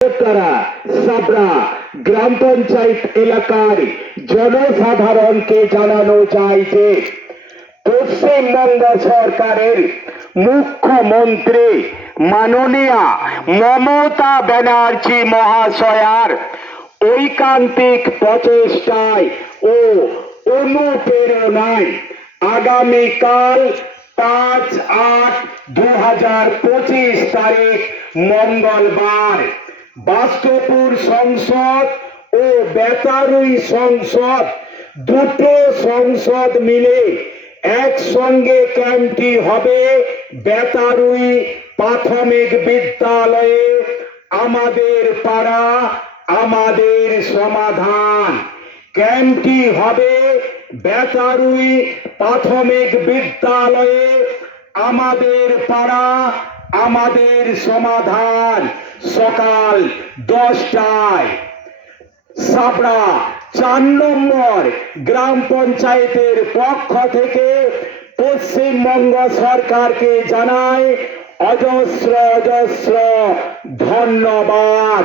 তারা সাবরা গ্রাম পঞ্চায়েত এলাকার জনসাধারণকে জানানো যায় যে পশ্চিমবঙ্গ সরকারের মুখ্যমন্ত্রী মাননীয়া মমতা ব্যানার্জি মহাশয়ার ঐকান্তিক প্রচেষ্টায় ও অনুপ্রেরণায় আগামীকাল পাঁচ আট দু হাজার পঁচিশ তারিখ মঙ্গলবার বাস্তবপুর সংসদ ও বেতারুই সংসদ দুটো সংসদ মিলে একসঙ্গে ক্যাম্পটি হবে বেতারুই প্রাথমিক বিদ্যালয়ে। আমাদের পাড়া, আমাদের সমাধান। ক্যাম্পটি হবে বেতারুই প্রাথমিক বিদ্যালয়ে। আমাদের পাড়া আমাদের সমাধান সকাল দশটায়। সাবড়া চার নম্বর গ্রাম পঞ্চায়েতের পক্ষ থেকে পশ্চিমবঙ্গ সরকারকে জানায় অজস্র অজস্র ধন্যবাদ।